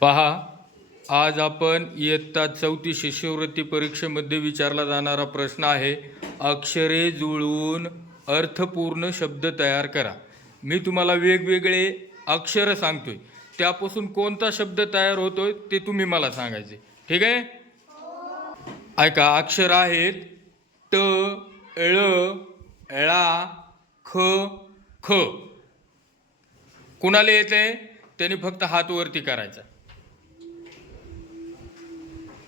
पहा, आज आपण इयत्ता 4थी शिष्यवृत्ती परीक्षेमध्ये विचारला जाणारा प्रश्न आहे, अक्षरे जुळवून अर्थपूर्ण शब्द तयार करा. मी तुम्हाला वेगवेगळे अक्षर सांगतोय, त्यापासून कोणता शब्द तयार होतोय ते तुम्ही मला सांगायचे. ठीक आहे? ऐका, अक्षर आहेत ट, ळ, ळा, ख, ख. कुणाला येते त्यांनी फक्त हात वरती करायचा.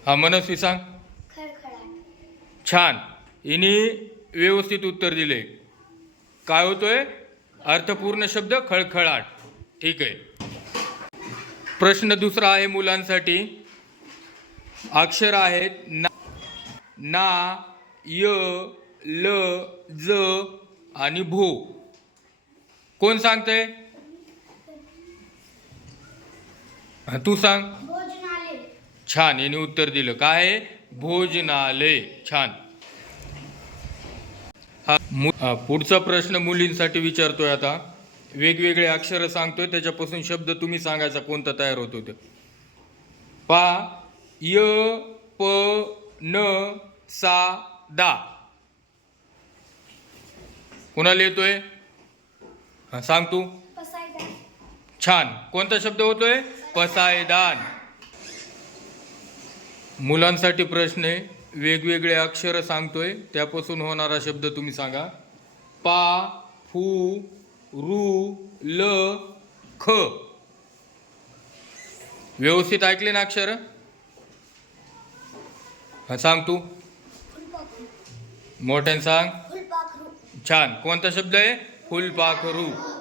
हा, मनस्वी सांग. छान, हिने व्यवस्थित उत्तर दिले. काय होतोय? अर्थपूर्ण शब्द खळखळाट. ठीक आहे. प्रश्न दुसरा आहे मुलांसाठी. अक्षर आहेत ना, य, ल, ज आणि भो. कोण सांगते? तू सांग. छान, याने उत्तर दिलं. काय आहे? भोजनालय. छान. हा, पुढचा प्रश्न मुलींसाठी विचारतोय. आता वेगवेगळे अक्षर सांगतोय, त्याच्यापासून शब्द तुम्ही सांगायचा कोणता तयार होतो ते. पा, य, प, न, सा, दा. कुणाला येतोय? हा, सांग तू. छान, कोणता शब्द होतोय? पसायदान. मुलांसाठी प्रश्न आहे, वेगवेगळे अक्षर सांगतोय, त्यापासून होणारा शब्द तुम्ही सांगा. पा, फू, रू, ल, ख. व्यवस्थित ऐकले ना अक्षर? हा, सांग तू. मोठ्याने सांग. छान, कोणता शब्द आहे? फुलपाखरू.